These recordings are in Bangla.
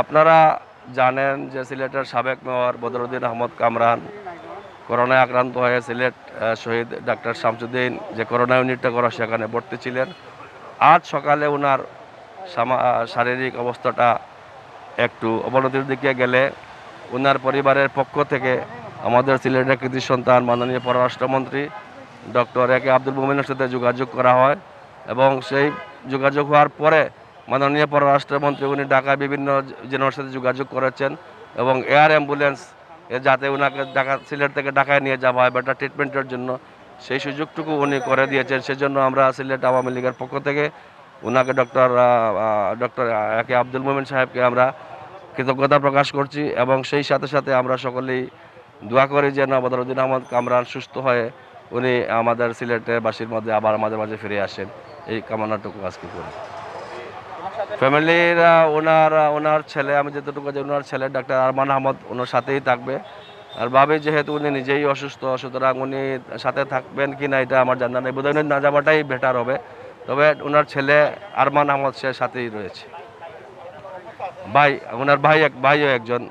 আপনারা জানেন যে সিলেটের সাবেক মেয়র বদরুদ্দিন আহমদ কামরান করোনায় আক্রান্ত হয়ে সিলেট শহীদ ডাক্তার শামসুদ্দিন যে করোনা ইউনিটটা করা সেখানে ভর্তি ছিলেন। আজ সকালে ওনার শারীরিক অবস্থাটা একটু অবনতির দিকে গেলে ওনার পরিবারের পক্ষ থেকে আমাদের সিলেটের কৃতি সন্তান মাননীয় পররাষ্ট্রমন্ত্রী ডক্টর এ কে আব্দুল মোমেনের সাথে যোগাযোগ করা হয় এবং সেই যোগাযোগ হওয়ার পরে মাননীয় পররাষ্ট্রমন্ত্রী উনি ঢাকায় বিভিন্ন জেনার সাথে যোগাযোগ করেছেন এবং এয়ার অ্যাম্বুলেন্স যাতে ওনাকে ঢাকা সিলেট থেকে ঢাকায় নিয়ে যাওয়া হয় বেটার ট্রিটমেন্টের জন্য সেই সুযোগটুকু উনি করে দিয়েছেন। সেজন্য আমরা সিলেট আওয়ামী লীগের পক্ষ থেকে ওনাকে ডক্টর এ কে আব্দুল মোমেন সাহেবকে আমরা কৃতজ্ঞতা প্রকাশ করছি এবং সেই সাথে সাথে আমরা সকলেই দোয়া করি যেন বদরুদ্দিন আহমদ কামরান সুস্থ হয়ে উনি আমাদের সিলেটের বাসীর মধ্যে আবার মাঝে মাঝে ফিরে আসেন, এই কামনাটুকু আজকে করি। ফ্যামিলির ওনার ছেলে, আমি যতটুকু জানি ওনার ছেলে ডাক্তার আরমান আহমদ ওনার সাথেই থাকবে। আর ভাবি যেহেতু উনি নিজেই অসুস্থ, সুতরাং উনি সাথে থাকবেন কি না এটা আমার জানা নেই, বোধহয় না যাওয়াটাই বেটার হবে। তবে ওনার ছেলে আরমান আহমদ সে সাথেই রয়েছে, ভাই ওনার ভাইও একজন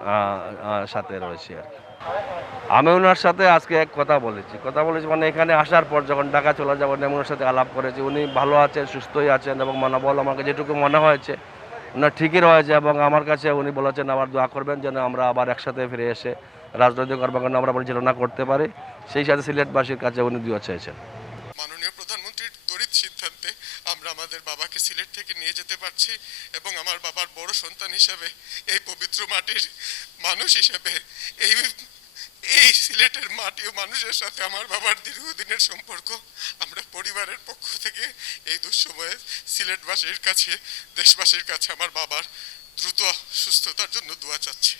সাথে রয়েছে আর কি। আমি ওনার সাথে আজকে এক কথা বলেছি মানে এখানে আসার পর যখন ঢাকা চলে যাবেন ওনার সাথে আলাপ করেছি, উনি ভালো আছেন, সুস্থই আছেন এবং মনোবল আমাকে যেটুকু মনে হয়েছে ওনার ঠিকই রয়েছে এবং আমার কাছে উনি বলেছেন আবার দোয়া করবেন যেন আমরা আবার একসাথে ফিরে এসে রাজনৈতিক কর্মকাণ্ড আমরা পরিচালনা করতে পারি, সেই সাথে সিলেটবাসীর কাছে উনি দোয়া চেয়েছেন। মাননীয় প্রধানমন্ত্রীর তড়িৎ সিদ্ধান্তে আমরা আমাদের বাবাকে সিলেট থেকে নিয়ে যেতে পারছি এবং আমার বাবার বড় সন্তান হিসেবে এই পবিত্র মাটির মানুষ হিসেবে এই সিলেটের মাটি ও মানুষের সাথে আমার বাবার দীর্ঘদিনের সম্পর্ক, আমরা পরিবারের পক্ষ থেকে এই দুঃসময়ে সিলেটবাসীর কাছে, দেশবাসীর কাছে আমার বাবার দ্রুত সুস্থতার জন্য দোয়া চাচ্ছি।